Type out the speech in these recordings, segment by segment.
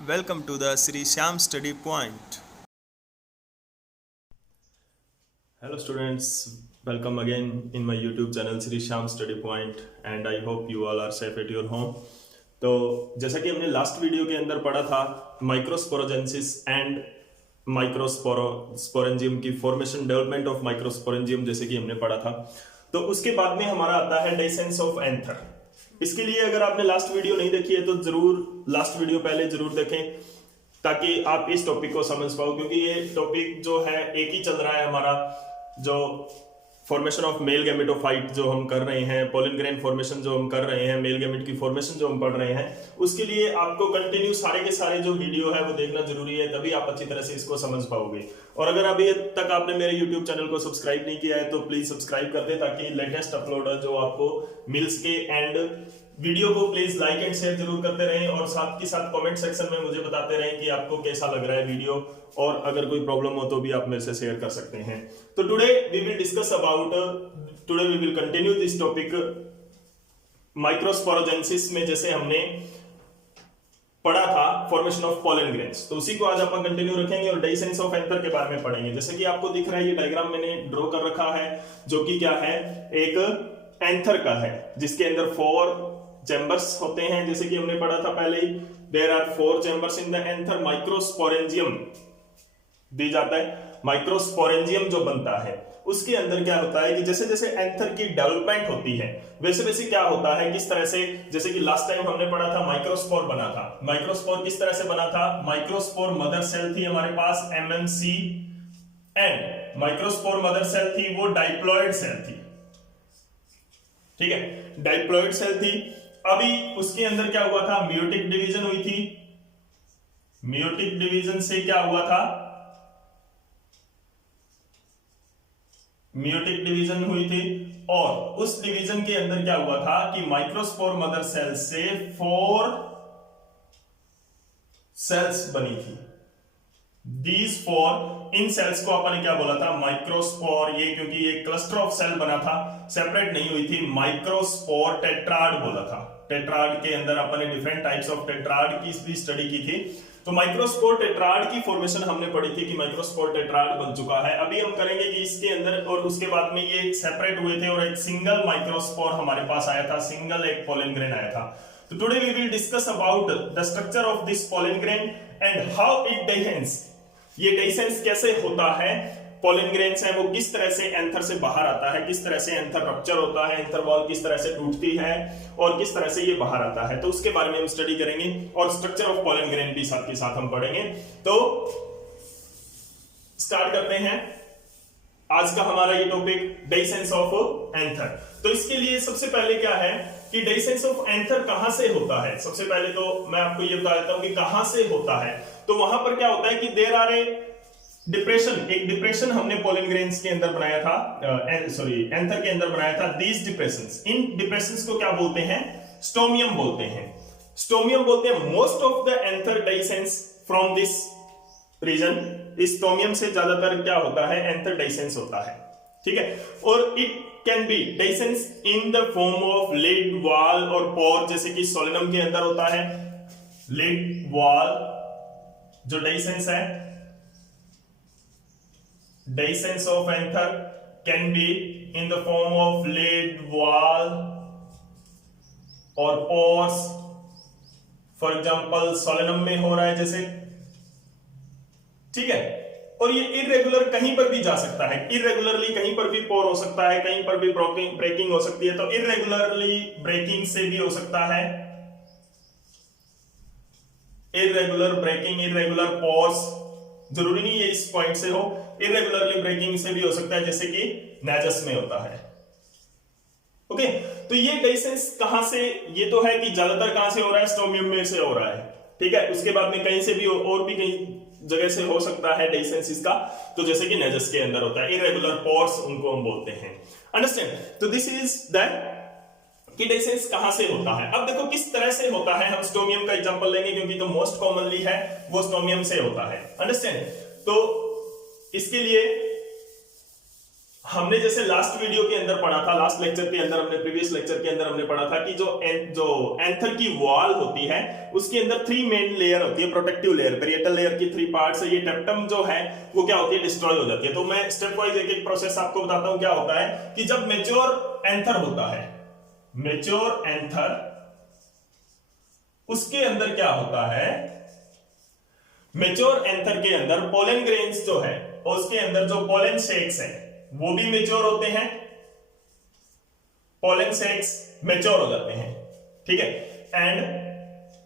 Welcome to the Sri Sham Study Point. Hello students, welcome again in my YouTube channel Sri Sham Study Point and I hope you all are safe at your home. तो जैसा कि हमने last video के अंदर पढ़ा था माइक्रोस्पोरोजेंसिस and microsporangium की formation development of microsporangium जैसे कि हमने पढ़ा था, तो उसके बाद में हमारा आता है डेहिसेंस ऑफ एंथर। इसके लिए अगर आपने लास्ट वीडियो नहीं देखी है तो जरूर लास्ट वीडियो पहले जरूर देखें ताकि आप इस टॉपिक को समझ पाओ, क्योंकि ये टॉपिक जो है एक ही चल रहा है हमारा, जो फॉर्मेशन ऑफ मेल गैमेटोफाइट जो हम कर रहे हैं, पोलन ग्रेन फॉर्मेशन जो हम कर रहे हैं, मेल गैमेट की फॉर्मेशन जो हम पढ़ रहे हैं, उसके लिए आपको कंटिन्यू सारे के सारे जो वीडियो है वो देखना जरूरी है, तभी आप अच्छी तरह से इसको समझ पाओगे। और अगर अभी तक आपने मेरे YouTube चैनल को सब्सक्राइब नहीं किया है तो प्लीज सब्सक्राइब कर दे ताकि लेटेस्ट अपलोड जो आपको मिल सके। एंड वीडियो को प्लीज लाइक एंड शेयर जरूर करते रहें और साथ के साथ कमेंट सेक्शन में मुझे बताते रहें कि आपको कैसा लग रहा है वीडियो, और अगर कोई प्रॉब्लम हो तो भी आप मेरे से शेयर कर सकते हैं। तो today we will discuss about today we will continue this topic microsporogenesis में जैसे हमने पढ़ा था फॉर्मेशन ऑफ पोलन ग्रेन्स, तो उसी को आज अपन कंटिन्यू रखेंगे और डेहिसेंस ऑफ एंथर के बारे में पढ़ेंगे। जैसे कि आपको दिख रहा है ये डायग्राम मैंने ड्रॉ कर रखा है, जो कि क्या है, एक एंथर का है जिसके अंदर 4 चैम्बर्स होते हैं, जैसे कि हमने पढ़ा था पहले ही। There are 4 chambers in the anther. Microsporangium दी जाता है, माइक्रोस्पोरेंजियम जो बनता है उसके अंदर क्या होता है कि जैसे जैसे एंथर की डेवलपमेंट होती है वैसे वैसे क्या होता है, किस तरह से, जैसे कि लास्ट टाइम हमने पढ़ा था माइक्रोस्पोर बना था। माइक्रोस्पोर किस तरह से बना था, माइक्रोस्पोर मदर सेल थी हमारे पास MMC, and microspore mother cell थी वो डाइप्लॉइड सेल थी, ठीक है, डाइप्लॉइड सेल थी। अभी उसके अंदर क्या हुआ था, मियोटिक डिवीजन हुई थी। मियोटिक डिवीजन से क्या हुआ था, मियोटिक डिवीजन हुई थी, और उस डिवीजन के अंदर क्या हुआ था कि माइक्रोस्पोर मदर सेल से 4 सेल्स बनी थी। These 4 इन सेल्स को अपन ने क्या बोला था, माइक्रोस्पोर। ये क्योंकि ये क्लस्टर ऑफ सेल बना था, सेपरेट नहीं हुई थी, माइक्रोस्पोर टेट्राड बोला था। टेट्राड के अंदर अपन ने डिफरेंट टाइप्स ऑफ टेट्राड की भी स्टडी की थी। तो माइक्रोस्पोर टेट्राड की फॉर्मेशन हमने पढ़ी थी कि माइक्रोस्पोर टेट्राड बन चुका है। अभी हम करेंगे कि इसके अंदर, और उसके बाद में ये सेपरेट हुए थे और एक सिंगल माइक्रोस्पोर हमारे पास आया था, सिंगल एक पोलन ग्रेन आया था। तो today we will discuss about the structure of this pollen grain and how it dehiscence. ये डेहिसेंस कैसे होता है, पोलन ग्रेन्स है वो किस तरह से एंथर से बाहर आता है, किस तरह से एंथर रप्चर होता है, एंथर वॉल किस तरह से टूटती है और किस तरह से ये बाहर आता है, तो उसके बारे में हम स्टडी करेंगे। और स्ट्रक्चर ऑफ पोलन ग्रेन भी साथ के साथ हम पढ़ेंगे। तो स्टार्ट करते हैं आज का हमारा ये टॉपिक, डेहिसेंस ऑफ एंथर। तो इसके लिए सबसे पहले क्या है कि डेहिसेंस ऑफ एंथर कहां से होता है। सबसे पहले तो मैं आपको ये बता देता हूं कि कहां से होता है। तो वहां पर क्या होता है कि देयर आर ए डिप्रेशन, एक डिप्रेशन हमने पोलन ग्रेन्स के अंदर बनाया था, एंथर के अंदर बनाया था। दीज डिप्रेशंस, इन डिप्रेशंस को क्या बोलते हैं, स्टोमियम बोलते हैं। स्टोमियम बोलते हैं। Most of the anther dehiscence from this region, इस स्टोमियम से ज्यादातर क्या होता है, एंथर डेहिसेंस होता है, ठीक है। और it can be dehiscence in the form of lid, wall और पोर, जैसे कि सोलेनम के अंदर होता है लिड, वॉल जो डेहिसेंस है। Dehiscence of anther can be in the form of lid, wall or pores. For example, solenum में हो रहा है जैसे, ठीक है। और ये इरेगुलर कहीं पर भी जा सकता है, इरेगुलरली कहीं पर भी पोर हो सकता है, कहीं पर भी ब्रेकिंग हो सकती है। तो इरेगुलरली ब्रेकिंग से भी हो सकता है, इरेगुलर ब्रेकिंग, इरेगुलर पोर्स, जरूरी नहीं है इस पॉइंट से हो, इरेगुलरली ब्रेकिंग से भी हो सकता है, जैसे कि नेजस में होता है। ओके, तो ये डेहिसेंस कहां से, ये तो है कि ज्यादातर कहां से हो रहा है, स्टोमियम में से हो रहा है, ठीक है। उसके बाद में कहीं से भी और भी कहीं जगह से हो सकता है डेहिसेंस इसका, तो जैसे कि नेजस के अंदर होता है, इरेगुलर पोर्स उनको हम बोलते हैं। अंडरस्टैंड। तो दिस इज दैट कि डेहिसेंस कहां से होता है। अब देखो किस तरह से होता है, हम स्टोमियम का एग्जांपल लेंगे क्योंकि तो मोस्ट कॉमनली है वो स्टोमियम से होता है। अंडरस्टैंड। तो इसके लिए हमने जैसे लास्ट वीडियो के अंदर पढ़ा था, लास्ट लेक्चर के अंदर हमने, प्रीवियस लेक्चर के अंदर हमने पढ़ा था कि जो एंथर की वॉल होती है उसके अंदर 3 मेन लेयर होती है, प्रोटेक्टिव लेयर, पेरिएटल लेयर की 3 पार्ट्स है। ये टेप्टम जो है वो क्या होती है, डिस्ट्रॉय हो जाती है। तो मैं स्टेप वाइज एक एक प्रोसेस आपको बताता हूं। क्या होता है कि जब मेच्योर एंथर होता है, मेच्योर एंथर, उसके अंदर क्या होता है, मेच्योर एंथर के अंदर पोलन ग्रेन्स जो है और उसके अंदर जो पोलन सेक्स है वो भी मेच्योर होते हैं, पोलन सेक्स मेच्योर हो जाते हैं, ठीक है। एंड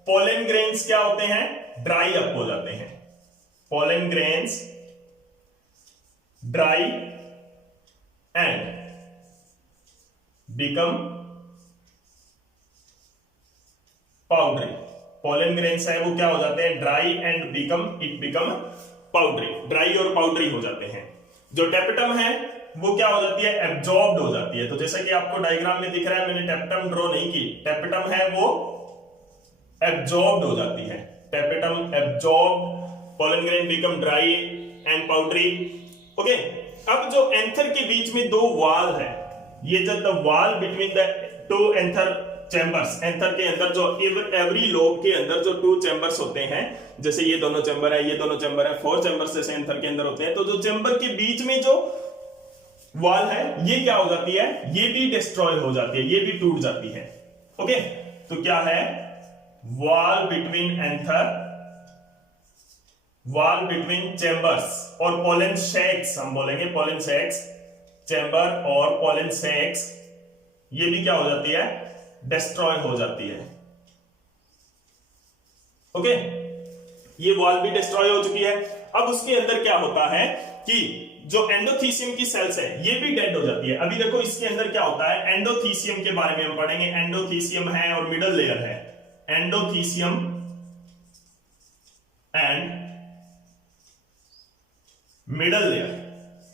पोलन ग्रेन्स क्या होते हैं, ड्राई अप हो जाते हैं। Pollen grains dry and become powdery. Pollen grains है वो क्या हो जाते हैं, dry and become powdery, dry और पाउडरी हो जाते हैं। जो टेप्टम है वो क्या हो जाती है, एब्जॉर्ब्ड हो जाती है। तो जैसा कि आपको डायग्राम में दिख रहा है, मैंने टेप्टम ड्रॉ नहीं की, टेप्टम है वो एब्जॉर्ब्ड हो जाती है, टेप्टम absorbed, pollen grain become dry and powdery. Okay, अब जो एंथर के बीच में 2 वॉल है, ये जो the wall between the 2 anther chambers, anther के अंदर जो एवरी लोब के अंदर जो 2 चैम्बर्स होते हैं, जैसे ये दोनों चैम्बर है, ये दोनों चैम्बर है, 4 चैम्बर्स जैसे एंथर के अंदर होते हैं। तो जो चैम्बर के बीच में जो वॉल है ये क्या हो जाती है, ये भी डिस्ट्रॉय हो जाती है, ये भी टूट जाती है। ओके, तो क्या है, wall between anther, wall between chambers और पोलन सैक्स, हम बोलेंगे पोलन सैक्स, चैम्बर और पोलन सैक्स, ये भी क्या हो जाती है, डिस्ट्रॉय हो जाती है। ओके, ये वॉल भी डिस्ट्रॉय हो चुकी है। अब उसके अंदर क्या होता है कि जो एंडोथीसियम की सेल्स है ये भी डेड हो जाती है। अभी देखो इसके अंदर क्या होता है, एंडोथीसियम के बारे में हम पढ़ेंगे। एंडोथीसियम है और मिडल लेयर है, endothecium and middle layer,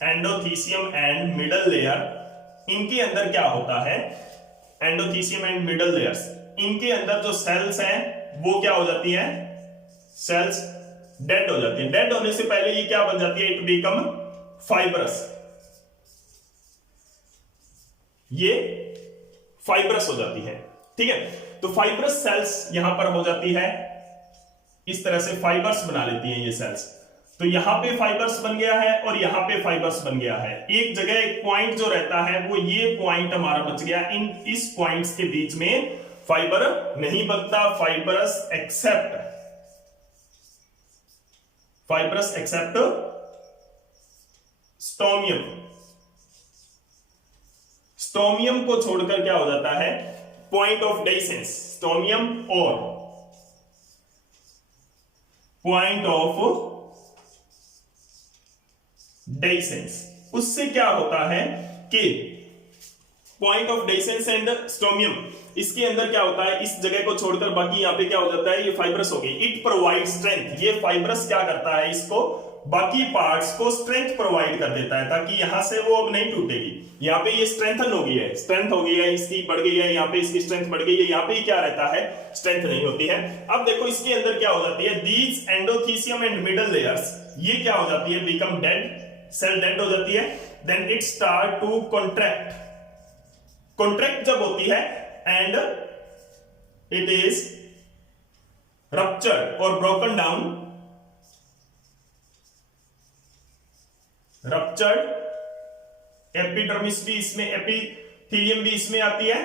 endothecium and middle layer, इनके अंदर क्या होता है, एंडोथीसियम एंड मिडल लेयर्स, इनके अंदर जो सेल्स हैं वो क्या हो जाती है, सेल्स डेड हो जाती है। डेड होने से पहले ये क्या बन जाती है, इट बिकम फाइब्रस, ये फाइब्रस हो जाती है, ठीक है। तो फाइब्रस सेल्स यहां पर हो जाती है, इस तरह से फाइबर्स बना लेती हैं ये सेल्स। तो यहां पे फाइबर्स बन गया है और यहां पे फाइबर्स बन गया है। एक जगह एक पॉइंट जो रहता है वो ये पॉइंट हमारा बच गया, इस पॉइंट्स के बीच में फाइबर नहीं बनता, फाइबरस एक्सेप्ट स्टोमियम, स्टोमियम को छोड़कर क्या हो जाता है, पॉइंट ऑफ डेहिसेंस, स्टोमियम और पॉइंट ऑफ डेहिसेंस। उससे क्या होता है कि point of dehiscence and stomium, इसके अंदर क्या होता है, इस जगह को छोड़कर बाकी यहां पे क्या हो जाता है, ये फाइब्रस हो गई। इट प्रोवाइड स्ट्रेंथ, ये फाइब्रस क्या करता है, इसको बाकी पार्ट्स को स्ट्रेंथ प्रोवाइड कर देता है ताकि यहां से वो अब नहीं टूटेगी। यहां पे ये स्ट्रेंथन हो गई है, स्ट्रेंथ हो गई है, इसकी बढ़ गई है, यहां पे इसकी स्ट्रेंथ बढ़ गई है, यहां पे क्या रहता है, स्ट्रेंथ नहीं होती है। अब देखो इसके अंदर क्या हो जाती है, these endothecium and middle layers, ये क्या हो जाती है, बिकम डेड, सेल डेड हो जाती है। Then it start to contract, contract जब होती है एंड इट इज रप्चर्ड और ब्रोकन डाउन, रप्चर्ड, एपिडर्मिस भी इसमें, एपिथेलियम भी इसमें आती है,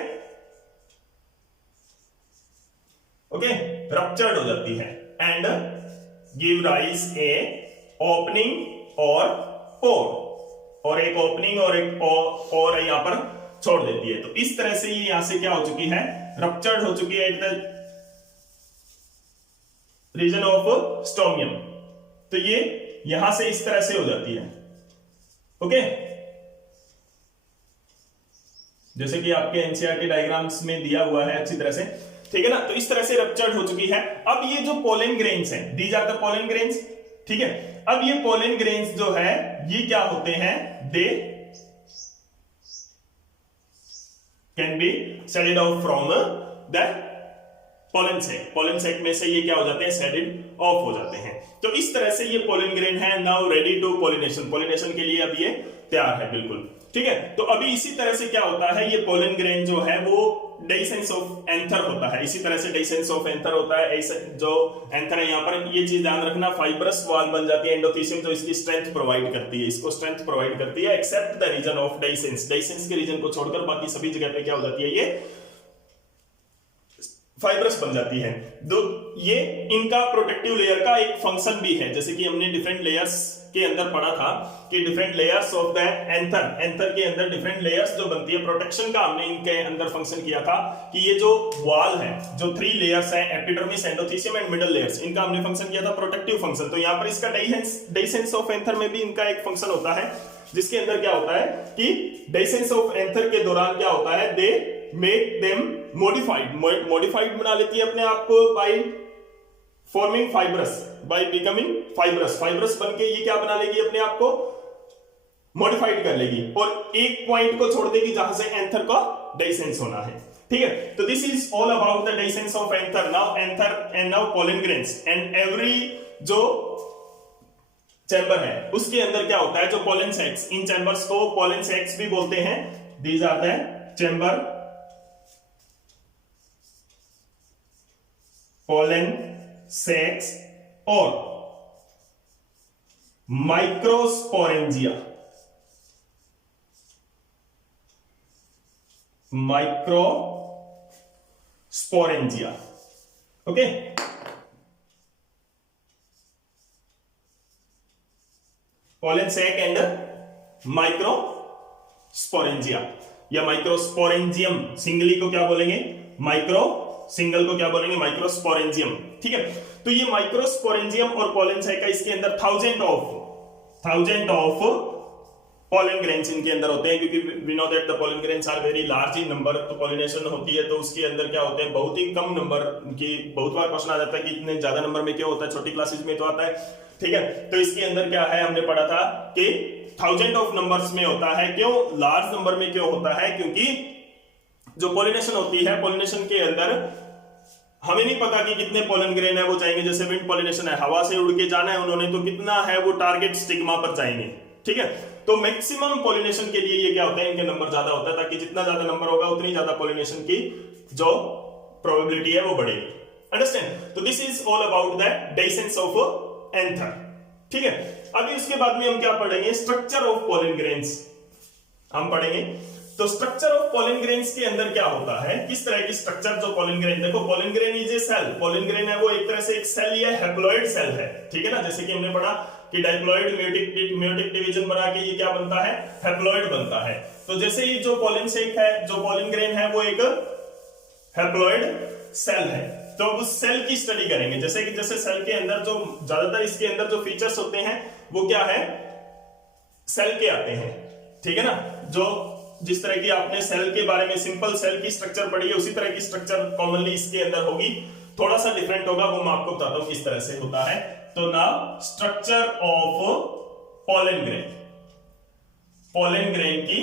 ओके, रप्चर्ड हो जाती है and give rise A opening और पोर, और एक ओपनिंग और एक और यहां पर छोड़ देती है। तो इस तरह से ये यहां से क्या हो चुकी है, रप्चर्ड हो चुकी है at the region of stomium. तो ये यहां से इस तरह से हो जाती है, ओके, जैसे कि आपके एनसीईआरटी डायग्राम्स में दिया हुआ है अच्छी तरह से, ठीक है ना। तो इस तरह से रप्चर्ड हो चुकी है। अब ये जो पोलन ग्रेन्स हैं, these are the pollen grains, ठीक है। अब ये पोलन ग्रेन्स जो है ये क्या होते हैं, they can be shedded out from the pollen sac, pollen sac में से ये क्या हो जाते हैं, सेडेड ऑफ हो जाते हैं। तो इस तरह से ये पोलन ग्रेन है now ready to pollination, pollination के लिए अब ये तैयार है बिल्कुल। ठीक है। तो अभी इसी तरह से क्या होता है, ये पोलन ग्रेन जो है वो डेहिसेंस ऑफ एंथर होता है, इसी तरह से डेहिसेंस ऑफ एंथर होता है। जो एंथर है यहाँ पर, ये चीज ध्यान रखना, फाइब्रस वॉल बन जाती है एंडोथीसियम, जो इसकी स्ट्रेंथ प्रोवाइड करती है, इसको स्ट्रेंथ प्रोवाइड करती है, except the region of dehiscence, dehiscence के रीजन को छोड़कर बाकी सभी जगह पे क्या हो जाती है, ये फाइब्रस बन जाती है। दो ये इनका प्रोटेक्टिव लेयर का एक फंक्शन भी है, जैसे कि हमने डिफरेंट लेयर्स के अंदर पढ़ा था कि different layers of the anther, anther के अंदर डिफरेंट लेयर्स जो बनती है, प्रोटेक्शन का हमने इनके अंदर फंक्शन किया था कि ये जो वॉल है, जो 3 लेयर्स है, epidermis, endothecium and middle layers, इनका हमने फंक्शन किया था प्रोटेक्टिव फंक्शन। तो यहाँ पर इसका डेहिसेंस ऑफ एंथर में भी इनका एक फंक्शन होता है, जिसके अंदर क्या होता है कि डेहिसेंस ऑफ एंथर के दौरान क्या होता है, दे मेक देम मॉडिफाइड बना लेती है अपने आप को by forming fibrous, by becoming fibrous, fibrous बनके ये क्या बना लेगी, अपने आप को मॉडिफाइड कर लेगी, और एक पॉइंट को छोड़ देगी जहां से एंथर का डेहिसेंस होना है। ठीक है, तो this is all about the dehiscence of anther. Now anther and now pollen grains, and every जो चैम्बर है उसके अंदर क्या होता है, जो पोलन सैक्स, इन चैम्बर्स को पोलन सैक्स भी बोलते हैं, these are the chamber, pollen sacs और microsporangia, microsporangia, okay. Pollen sac and microsporangia या माइक्रोस्पोरेंजियम, सिंगली को क्या बोलेंगे, माइक्रो, सिंगल को क्या बोलेंगे, माइक्रोस्पोरेंजियम। ठीक है, तो ये माइक्रोस्पोरेंजियम और पोलन सैका, इसके अंदर थाउजेंड ऑफ पोलन ग्रेन्स इनके अंदर होते हैं, क्योंकि we know that the pollen grains are very large in number. तो पॉलिनेशन होती है तो उसके अंदर क्या होते हैं, बहुत ही कम नंबर की, बहुत बार क्वेश्चन आ जाता है कि इतने ज्यादा नंबर में क्यों होता है, छोटी क्लासेस में तो आता है। ठीक है, तो इसके अंदर क्या है, हमने पढ़ा था कि थाउजेंड ऑफ नंबर्स में होता है। क्यों लार्ज नंबर में क्यों होता है, क्योंकि जो पॉलिनेशन होती है, पॉलिनेशन के अंदर हमें नहीं पता कि कितने पोलन ग्रेन है वो जाएंगे, जैसे विंड पॉलिनेशन है, हवा से उड़ के जाना है उन्होंने, तो कितना है वो टारगेट स्टिग्मा पर जाएंगे। ठीक है, तो मैक्सिमम पॉलिनेशन के लिए ये क्या होता है, इनके नंबर ज्यादा होता है, ताकि जितना ज्यादा नंबर होगा उतनी ज्यादा पॉलिनेशन की जो प्रोबेबिलिटी है वो बढ़ेगी। अंडरस्टैंड? तो this is all about the dehiscence of anther. ठीक है, अभी उसके बाद में हम क्या पढ़ेंगे, स्ट्रक्चर ऑफ पोलन ग्रेन्स हम पढ़ेंगे। तो स्ट्रक्चर ऑफ पोलन ग्रेन्स के अंदर क्या होता है, किस तरह की स्ट्रक्चर, जो पोलन ग्रेन, देखो pollen grain is a cell, pollen grain है वो एक तरह से एक सेल या हैप्लॉइड सेल है। ठीक है ना, जैसे कि हमने पढ़ा कि डाइप्लॉइड म्यूटिक डिवीजन बना के ये क्या बनता है, हैप्लॉइड बनता है। तो जैसे ये जो पोलन सैक है, जो पोलन ग्रेन है, वो एक हैप्लॉइड सेल है। तो उस सेल की स्टडी करेंगे, जैसे कि जैसे सेल के अंदर जो ज्यादातर इसके अंदर जो फीचर्स होते हैं वो क्या है, सेल के आते हैं। ठीक है ना, जो जिस तरह की आपने सेल के बारे में सिंपल सेल की स्ट्रक्चर पढ़ी है, उसी तरह की स्ट्रक्चर कॉमनली इसके अंदर होगी, थोड़ा सा डिफरेंट होगा, वो मैं आपको बताता हूं किस तरह से होता है। तो now structure of pollen grain, pollen grain की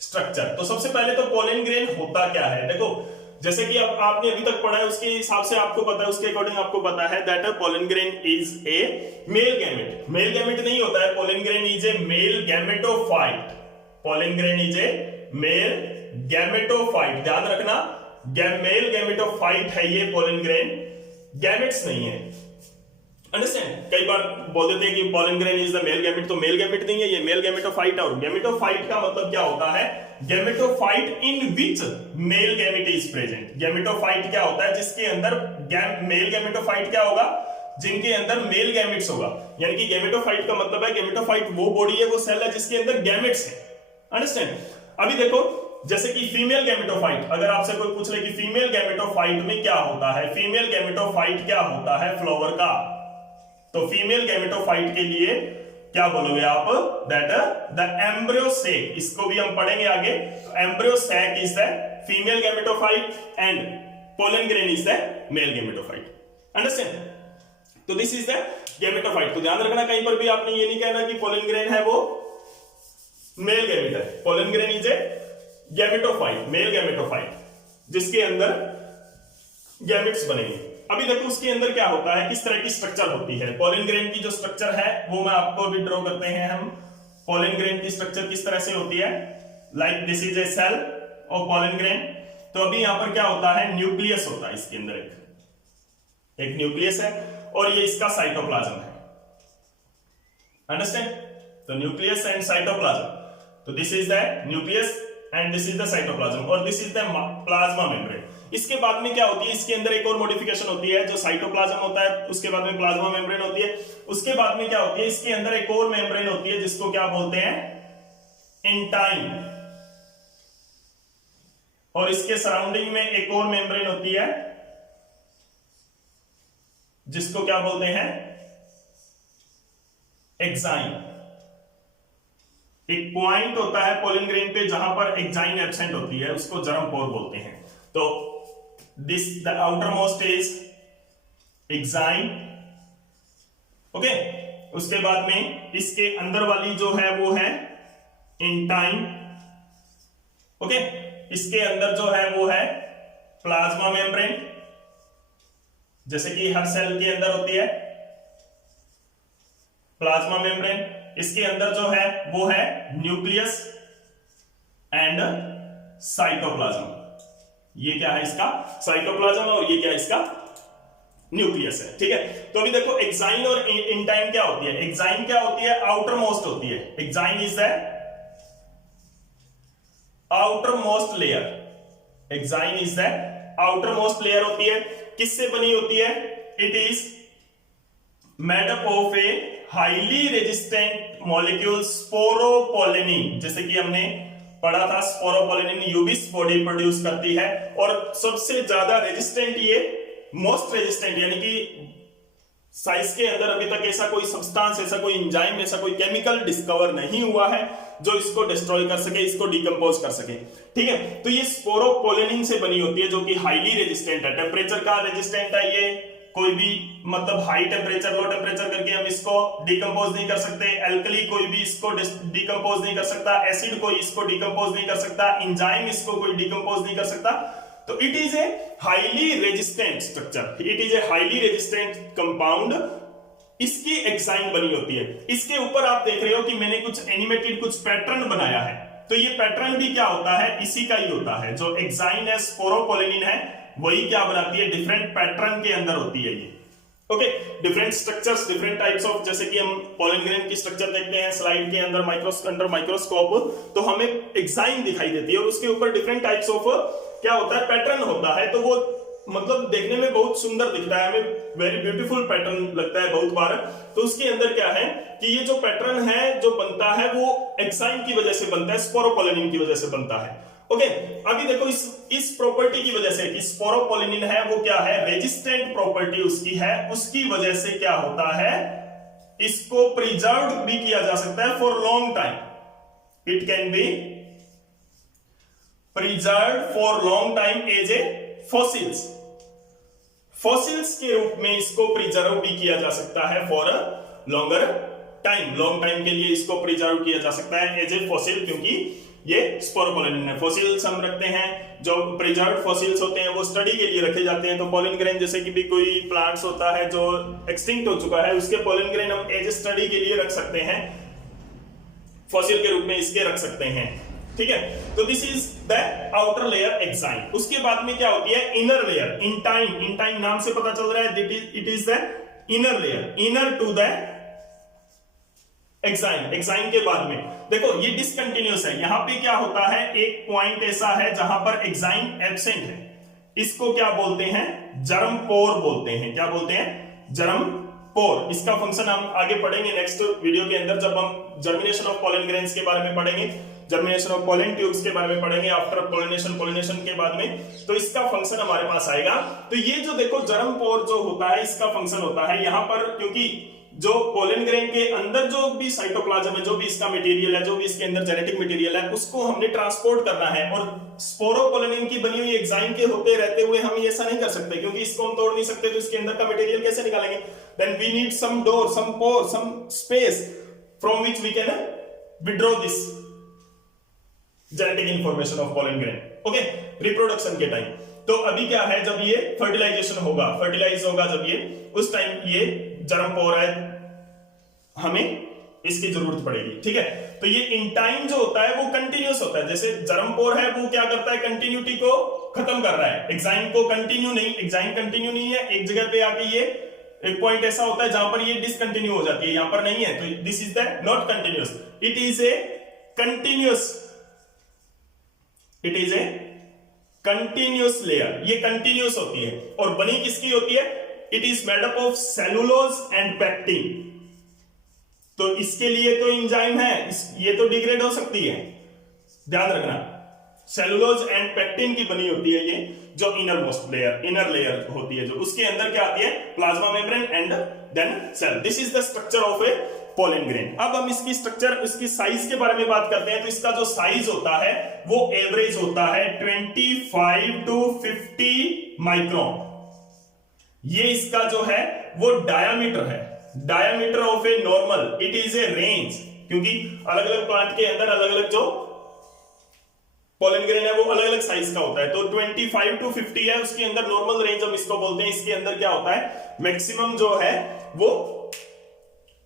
स्ट्रक्चर। तो सबसे पहले तो पोलन ग्रेन होता क्या है, देखो जैसे कि अब आपने अभी तक पढ़ा है उसके हिसाब से आपको पता है, उसके अकॉर्डिंग आपको पता है that pollen grain is A male gamete. Male gamete नहीं होता है, pollen grain is A male gametophyte, pollen grain is A male gametophyte, ध्यान रखना, मेल गैमेटोफाइट है ये पोलन ग्रेन, गैमेट्स नहीं है। अंडरस्टैंड? कई बार बोल देते हैं कि pollen grain is the male gamete, तो मेल गैमेट नहीं है ये, मेल गैमेटोफाइट। और गैमेटोफाइट का मतलब क्या होता है, gametophyte in which male gamete is present. Gametophyte क्या होता है, जिसके अंदर मेल गैमेटोफाइट क्या होगा, जिनके अंदर मेल गैमेट्स होगा। यानी कि गैमेटोफाइट का मतलब है, गैमेटोफाइट वो बॉडी है, वो सेल है जिसके अंदर गैमेट्स है। अंडरस्टैंड? अभी देखो जैसे कि फीमेल गैमेटोफाइट, अगर आपसे कोई पूछ ले कि फीमेल गैमेटोफाइट में क्या होता है, फीमेल गैमेटोफाइट क्या होता है फ्लावर का, तो फीमेल गैमेटोफाइट के लिए क्या बोलोगे आप, दैट द एम्ब्रियो सैक, इसको भी हम पढ़ेंगे आगे। Embryo sac is the female gametophyte and pollen grain is the male gametophyte. Understand? तो दिस इज द गैमेटोफाइट। तो ध्यान रखना, कहीं पर भी आपने ये नहीं कहना कि पोलन ग्रेन है वो मेल गैमेट है। Pollen grain is A gametophyte, male gametophyte, जिसके अंदर गैमेट्स बनेंगे। अभी देखो उसके अंदर क्या होता है, किस तरह की स्ट्रक्चर होती है। पोलन ग्रेन की जो स्ट्रक्चर है वो मैं आपको अभी ड्रॉ करते हैं हम। पोलन ग्रेन की स्ट्रक्चर किस तरह से होती है, like this is a cell of pollen grain. तो अभी यहां पर क्या होता है, न्यूक्लियस होता है, इसके अंदर एक न्यूक्लियस है और ये इसका साइटोप्लाज्म है, अंडरस्टैंड। तो न्यूक्लियस एंड साइटोप्लाज्म, तो this is the nucleus and this is the cytoplasm और this is the plasma membrane. इसके बाद में क्या होती है, इसके अंदर एक और मॉडिफिकेशन होती है, जो साइटोप्लाज्म होता है उसके बाद में प्लाज्मा मेम्ब्रेन होती है, उसके बाद में क्या होती है, इसके अंदर एक और मेम्ब्रेन होती है जिसको क्या बोलते हैं, एंटाइन, और इसके सराउंडिंग में एक और मेम्ब्रेन होती है जिसको क्या बोलते हैं, एक्साइन। एक पॉइंट होता है पोलन ग्रेन पे जहां पर एक्साइन एब्सेंट होती है, उसको जर्म पोर बोलते हैं। तो this the outer most is exine, okay. उसके बाद में इसके अंदर वाली जो है वो है एंटाइन, ओके। इसके अंदर जो है वो है प्लाज्मा मेम्ब्रेन, जैसे कि हर सेल के अंदर होती है प्लाज्मा मेम्ब्रेन। इसके अंदर जो है वो है न्यूक्लियस एंड साइटोप्लाज्म। ये क्या है, इसका साइटोप्लाज्म, और ये क्या है, इसका न्यूक्लियस है, ठीक है। तो अभी देखो एक्साइन और एंटाइन क्या होती है, एक्साइन क्या होती है, आउटर मोस्ट होती है, exine is the outer most layer, exine is the outer most layer होती है। किससे बनी होती है, it is made up of a highly resistant molecule sporopollenin, जैसे कि हमने पढ़ा था स्पोरोपोलेनिन यूबिस बॉडी प्रोड्यूस करती है, और सबसे ज्यादा रेजिस्टेंट ये मोस्ट रेजिस्टेंट, यानी कि साइज के अंदर अभी तक ऐसा कोई सब्सटेंस, ऐसा कोई एंजाइम, ऐसा कोई केमिकल डिस्कवर नहीं हुआ है जो इसको डिस्ट्रॉय कर सके, इसको डिकम्पोज कर सके, ठीक है। तो ये स्पोरोपोलेनिन से बनी होती है जो कि हाईली रेजिस्टेंट है, टेम्परेचर का रेजिस्टेंट है ये, कोई भी मतलब हाई टेम्परेचर लो टेम्परेचर करके हम इसको डिकम्पोज नहीं कर सकते, एल्कली कोई भी इसको डिकम्पोज नहीं कर सकता, एसिड कोई इसको डिकम्पोज नहीं कर सकता, एंजाइम इसको कोई डिकम्पोज नहीं कर सकता। तो it is a highly resistant structure, it is a highly resistant compound, इसकी एक्साइन बनी होती है। इसके ऊपर आप देख रहे हो कि मैंने कुछ एनिमेटेड कुछ पैटर्न बनाया है, तो ये पैटर्न भी क्या होता है, इसी का ही होता है। जो एक्साइन है, स्पोरोपोलेनिन है, वही क्या बनाती है, डिफरेंट पैटर्न के अंदर होती है ये, okay. Different structures, different types of, जैसे कि हम पोलन ग्रेन की स्ट्रक्चर देखते हैं स्लाइड के अंदर अंडर माइक्रोस्कोप, तो हमें एक्साइन दिखाई देती है और उसके ऊपर डिफरेंट टाइप्स ऑफ क्या होता है, पैटर्न होता है। तो वो मतलब देखने में बहुत सुंदर दिखता है, हमें वेरी ब्यूटीफुल पैटर्न लगता है बहुत बार। तो उसके अंदर क्या है कि ये जो पैटर्न है जो बनता है वो एक्साइन की वजह से बनता है, स्पोरोपोलेनिन की वजह से बनता है, ओके। अभी देखो इस प्रॉपर्टी की वजह से कि स्पोरोपोलेनिन है वो क्या है, रेजिस्टेंट प्रॉपर्टी उसकी है, उसकी वजह से क्या होता है, इसको प्रिजर्व भी किया जा सकता है for long time, it can be preserve for long time as a fossils, fossils के रूप में इसको प्रिजर्व भी किया जा सकता है for longer time, long time के लिए इसको प्रिजर्व किया जा सकता है एज ए फॉसिल, क्योंकि ये स्पोरोपोलेनिन है। फॉसिल्स हम रखते हैं, जो प्रिजर्व फॉसिल्स होते हैं वो स्टडी के लिए रखे जाते हैं। तो पोलन ग्रेन जैसे कि भी कोई प्लांट्स होता है जो एक्सटिंक्ट हो चुका है, उसके पोलन ग्रेन हम एज स्टडी के लिए रख सकते हैं, फॉसिल के रूप में इसके रख सकते हैं, ठीक है। तो this is the outer layer exine. उसके बाद में क्या होती है, इनर लेयर, इंटाइन, इंटाइन नाम से पता चल रहा है it is the inner layer, inner to the exine. Exine के बाद में देखो ये डिसकंटिन्यूअस है, यहां पे क्या होता है, एक पॉइंट ऐसा है जहां पर एक्साइन एब्सेंट है, इसको क्या बोलते हैं, जर्म पोर बोलते हैं। क्या बोलते हैं, जर्म पोर। इसका फंक्शन हम आगे पढ़ेंगे नेक्स्ट वीडियो के अंदर, जब हम जर्मिनेशन ऑफ पोलन ग्रेन्स के बारे में पढ़ेंगे, जर्मिनेशन ऑफ पोलन ट्यूब्स के बारे में पढ़ेंगे आफ्टर पोलिनेशन के बाद में, तो इसका फंक्शन हमारे पास आएगा। तो ये जो देखो जर्म पोर जो होता है, इसका फंक्शन होता है यहां पर, क्योंकि जो पोलन ग्रेन के अंदर जो भी साइटोप्लाज्म है, जो भी इसका मटेरियल है, जो भी इसके अंदर जेनेटिक मटेरियल है, उसको हमने ट्रांसपोर्ट करना है। और स्पोरोपोलेनिन की बनी हुई एक्साइन के होते रहते हुए हम ये ऐसा नहीं कर सकते, क्योंकि इसको हम तोड़ नहीं सकते, तो इसके अंदर का मटेरियल कैसे निकालेंगे। Then we need some door, some pore, some space from which we can withdraw this genetic information of pollen grain, okay, reproduction के टाइम। तो अभी क्या है, जब ये फर्टिलाइजेशन होगा, फर्टिलाइज होगा जब ये, उस टाइम ये जर्म पोर है हमें इसकी जरूरत पड़ेगी, ठीक है। तो ये इंटाइन जो होता है वो कंटिन्यूस होता है, जैसे जर्मपोर है वो क्या करता है, कंटिन्यूटी को खत्म कर रहा है, एक्साइन को कंटिन्यू नहीं, एक्साइन कंटिन्यू नहीं है, एक जगह पे आके ये एक पॉइंट ऐसा होता है जहां पर ये डिसकंटिन्यू हो जाती है, यहां पर नहीं है, तो this is the not continuous, it is a continuous, it is a continuous layer, ये कंटिन्यूस होती है और बनी किसकी होती है, it is made up of cellulose and pectin. तो इसके लिए तो एंजाइम है, ये तो डिग्रेड हो सकती है, ध्यान रखना, सेलुलोज एंड पेक्टिन की बनी होती है ये जो innermost layer, inner layer होती है, जो उसके अंदर क्या आती है, plasma membrane and then cell. This is the structure of a pollen grain. अब हम इसकी स्ट्रक्चर, इसकी साइज के बारे में बात करते हैं। तो इसका जो साइज होता है वो एवरेज होता है 25 to 50 माइक्रोन। ये इसका जो है वो डायामीटर है, diameter of a normal, it is a range, क्योंकि अलग अलग प्लांट के अंदर अलग अलग जो पोलन ग्रेन है वो अलग अलग साइज का होता है। तो 25 to 50 है उसके अंदर नॉर्मल रेंज हम इसको बोलते हैं। इसके अंदर क्या होता है, मैक्सिमम जो है वो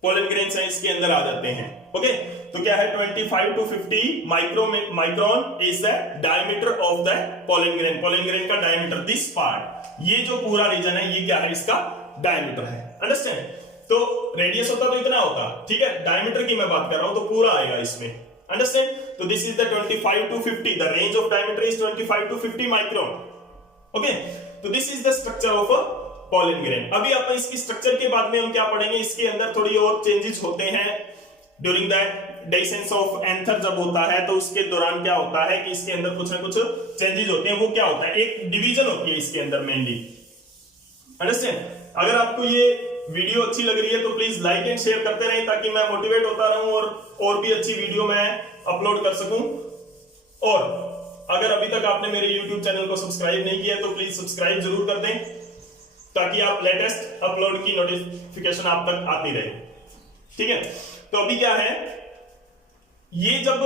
पोलन ग्रेन्स है इसके अंदर आ जाते हैं। ओके, तो क्या है 25 to 50 micron is the diameter of the pollen grain, pollen grain का डायमीटर, दिस पार्ट, ये जो पूरा रीजन है ये क्या है, इसका डायमीटर है, अंडरस्टैंड। तो रेडियस होता तो इतना होता, ठीक है, डायमीटर की मैं बात कर रहा हूं तो पूरा आएगा इसमें, अंडरस्टैंड। तो this is the 25 to 50, the range of diameter is 25 to 50 micron. Okay, तो this is the structure of a pollen grain. अभी आप इसकी स्ट्रक्चर के बाद में हम क्या पढ़ेंगे, इसके अंदर थोड़ी और चेंजेस होते हैं during the dehiscence of anther जब होता है तो उसके दौरान क्या होता है कि इसके अंदर कुछ ना कुछ चेंजेस होते हैं। वो क्या होता है, एक डिवीजन होती है इसके अंदर मेनली, अंडरस्टैंड। अगर आपको ये वीडियो अच्छी लग रही है तो प्लीज लाइक एंड शेयर करते रहें ताकि मैं मोटिवेट होता रहूं और भी अच्छी वीडियो मैं अपलोड कर सकूं। और अगर अभी तक आपने मेरे YouTube चैनल को सब्सक्राइब नहीं किया तो प्लीज सब्सक्राइब जरूर कर दें ताकि आप लेटेस्ट अपलोड की नोटिफिकेशन आप तक आती रहे, ठीक है। तो अभी क्या है, ये जब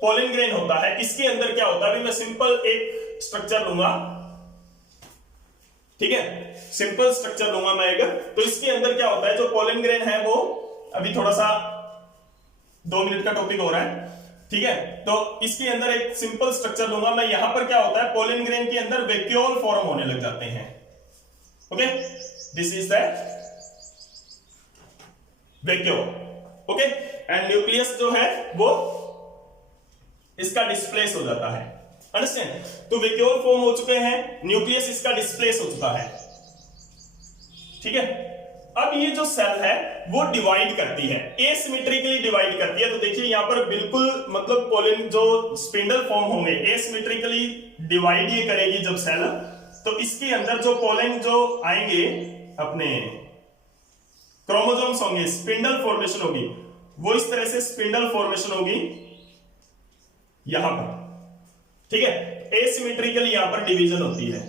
पोलन ग्रेन होता है इसके अंदर क्या होता है, अभी मैं सिंपल एक स्ट्रक्चर लूंगा, ठीक है, सिंपल स्ट्रक्चर लूंगा मैं एक। तो इसके अंदर क्या होता है, जो पोलन ग्रेन है वो अभी थोड़ा सा 2 मिनट का टॉपिक हो रहा है, ठीक है। तो इसके अंदर एक सिंपल स्ट्रक्चर लूंगा मैं। यहां पर क्या होता है, पोलन ग्रेन के अंदर वैक्यूल फॉर्म होने लग जाते हैं। Okay, this is the vacuole, okay, and nucleus जो है वो इसका डिस्प्लेस हो जाता है, अंडरस्टैंड। तो वैक्यूल फॉर्म हो चुके हैं, न्यूक्लियस इसका डिस्प्लेस हो चुका है, ठीक है। अब ये जो सेल है वो डिवाइड करती है, एसिमेट्रिकली डिवाइड करती है। तो देखिए यहां पर बिल्कुल मतलब पोलन जो स्पिंडल फॉर्म होंगे एसिमेट्रिकली डिवाइड ये करेगी जब सेल, तो इसके अंदर जो पोलन जो आएंगे अपने क्रोमोसोम्स होंगे, स्पिंडल फॉर्मेशन होगी, वो इस तरह से स्पिंडल फॉर्मेशन होगी यहां पर, ठीक है। एसिमेट्रिकली यहां पर डिवीजन होती है,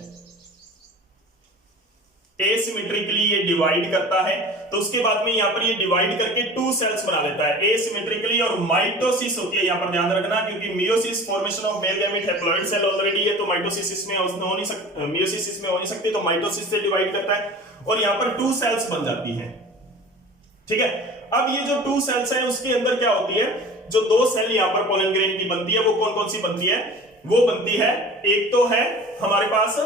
एसिमेट्रिकली ये डिवाइड करता है। तो उसके बाद में यहां पर ये डिवाइड करके 2 सेल्स बना लेता है एसिमेट्रिकली, और माइटोसिस होती है यहां पर, ध्यान रखना, क्योंकि meiosis formation of male gamete haploid cell already है, तो माइटोसिस इसमें हो नहीं सकती, मियोसिस इसमें हो नहीं सकती, तो माइटोसिस से डिवाइड करता है और यहां पर 2 सेल्स बन जाती हैं, ठीक है। अब ये जो 2 सेल्स हैं उसके अंदर क्या होती है, जो 2 सेल यहां पर पोलन ग्रेन की बनती है वो कौन कौन सी बनती है, वो बनती है, एक तो है हमारे पास,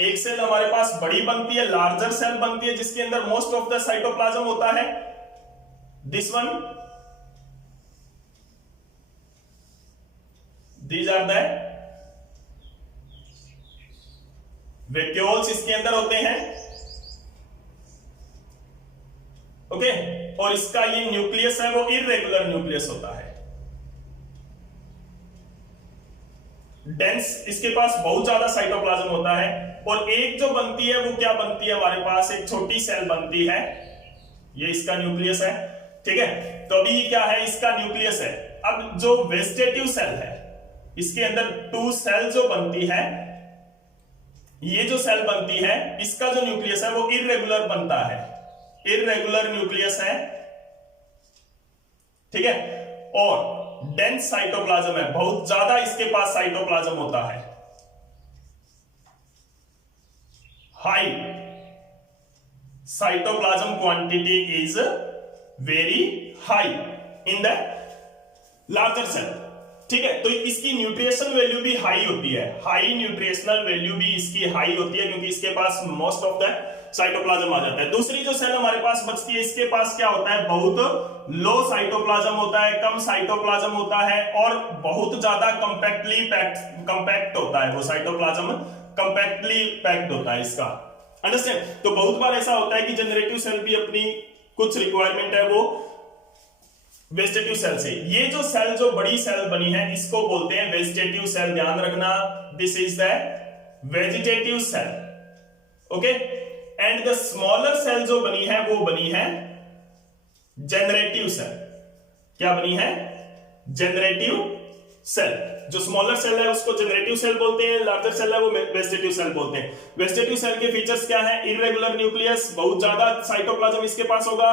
एक सेल हमारे पास बड़ी बनती है, लार्जर सेल बनती है जिसके अंदर मोस्ट ऑफ द साइटोप्लाज्म होता है, this one, these are the vacuoles इसके अंदर होते हैं, ओके। और इसका ये न्यूक्लियस है वो इर्रेगुलर न्यूक्लियस होता है, डेंस, इसके पास बहुत ज्यादा साइटोप्लाज्म होता है। और एक जो बनती है वो क्या बनती है, हमारे पास एक छोटी सेल बनती है, ये इसका न्यूक्लियस है, ठीक है। तो अभी क्या है, इसका न्यूक्लियस है। अब जो वेजिटेटिव सेल है इसके अंदर 2 सेल जो बनती है, ये जो सेल बनती है इसका जो न्यूक्लियस है वो इर्रेगुलर बनता है, इर्रेगुलर न्यूक्लियस है, ठीक है। और डेंस साइटोप्लाज्म है, बहुत ज्यादा इसके पास साइटोप्लाज्म होता है, high cytoplasm quantity is very high in the larger cell. ठीक है, तो इसकी न्यूट्रिशन वैल्यू भी हाई होती है, हाई न्यूट्रिशनल वैल्यू भी इसकी हाई होती है, क्योंकि इसके पास मोस्ट ऑफ द साइटोप्लाज्म आ जाता है। दूसरी जो सेल हमारे पास बचती है, इसके पास क्या होता है, बहुत लो साइटोप्लाज्म होता है, कम साइटोप्लाज्म होता है और बहुत ज्यादा कंपैक्ट होता है, वो साइटोप्लाज्म कंपैक्टली पैक्ड होता है इसका। अंडरस्टैंड? तो बहुत बार ऐसा होता है कि जनरेटिव सेल भी अपनी कुछ रिक्वायरमेंट है वो वेजिटेटिव सेल से, ये जो सेल जो बड़ी सेल बनी है इसको बोलते हैं वेजिटेटिव सेल, ध्यान रखना, this is the vegetative cell, okay. And the smaller cell जो बनी है वो बनी है जनरेटिव सेल। क्या बनी है? Generative cell. जो स्मॉलर सेल है उसको जनरेटिव सेल बोलते हैं, लार्जर सेल है वो वेजिटेटिव सेल बोलते हैं। वेजिटेटिव सेल के फीचर्स क्या है? इररेगुलर न्यूक्लियस, बहुत ज्यादा साइटोप्लाज्म इसके पास होगा।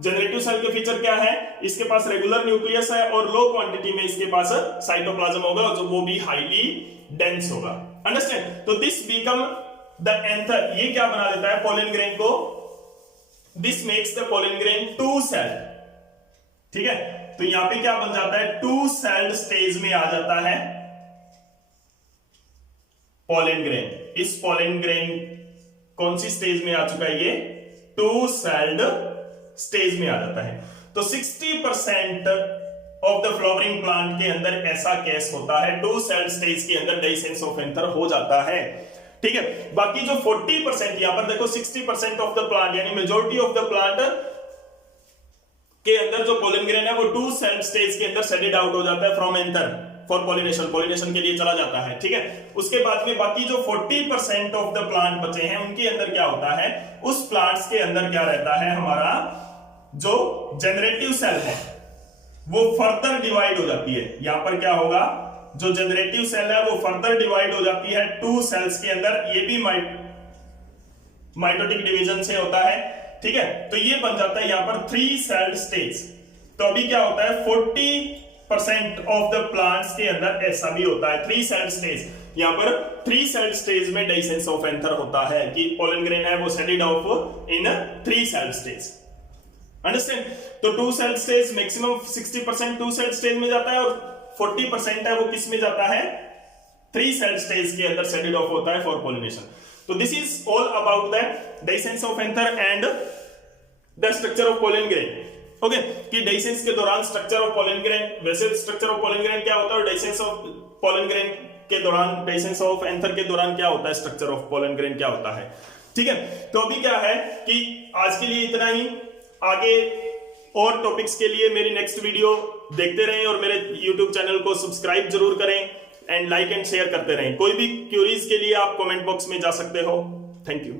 जनरेटिव सेल के फीचर क्या है? इसके पास रेगुलर न्यूक्लियस है और लो क्वांटिटी में इसके पास साइटोप्लाज्म होगा, जो वो भी हाईली डेंस होगा। अंडरस्टैंड? तो दिस बिकम द एंथर, ये क्या बना देता है पोलन ग्रेन को? This makes the pollen grain two cell. ठीक है, तो यहां पे क्या बन जाता है? टू सेल्ड स्टेज में आ जाता है पोलन ग्रेन। इस पोलन ग्रेन कौन सी स्टेज में आ चुका है? ये टू सेल्ड स्टेज में आ जाता है। तो 60% ऑफ द फ्लावरिंग प्लांट के अंदर ऐसा केस होता है, टू सेल्ड स्टेज के अंदर डेहिसेंस ऑफ एंथर हो जाता है। ठीक है, बाकी जो 40% यहां पर देखो 60% ऑफ द प्लांट यानी मेजॉरिटी ऑफ द प्लांट के अंदर जो पोलन ग्रेन है वो टू सेल्ड स्टेज के अंदर सेडेड आउट हो जाता है फ्रॉम एंथर फॉर पॉलिनेशन के लिए चला जाता है। ठीक है, उसके बाद में बाकी जो 40% ऑफ द प्लांट बचे हैं उनके अंदर क्या होता है? उस प्लांट्स के अंदर क्या रहता है? हमारा जो जनरेटिव सेल है वो फर्दर डिवाइड हो जाती है। यहां पर क्या होगा? जो जनरेटिव सेल है वो फर्दर डिवाइड हो जाती है टू सेल्स के अंदर, ये भी माइटोटिक डिवीजन से होता है। ठीक है, तो ये बन जाता है यहां पर थ्री सेल्ड स्टेज। तो अभी क्या होता है? 40% ऑफ द प्लांट्स के अंदर ऐसा भी होता है, थ्री सेल्ड स्टेज। यहां पर थ्री सेल्ड स्टेज में डेहिसेंस ऑफ एंथर होता है कि पोलन ग्रेन है वो shedded off in three celled stage. Understand? तो two celled stage maximum 60% two celled stage में जाता है और 40% है वो किस में जाता है? थ्री सेल्ड स्टेज के अंदर सेडेड ऑफ होता है फॉर पॉलिनेशन। तो this is all about the dehiscence of anther and the structure of pollen grain. Okay, कि डेहिसेंस के दौरान स्ट्रक्चर ऑफ पोलन ग्रेन, वैसे स्ट्रक्चर ऑफ पोलन ग्रेन क्या होता है और डेहिसेंस ऑफ पोलन ग्रेन के दौरान, डेहिसेंस ऑफ एंथर के दौरान क्या होता है, स्ट्रक्चर ऑफ पोलन ग्रेन क्या होता है। ठीक है, तो अभी क्या है कि आज के लिए इतना ही। आगे और टॉपिक्स के लिए मेरी नेक्स्ट वीडियो देखते रहें और मेरे YouTube चैनल को सब्सक्राइब जरूर करें एंड लाइक एंड शेयर करते रहें। कोई भी क्यूरीज के लिए आप कमेंट बॉक्स में जा सकते हो। Thank you.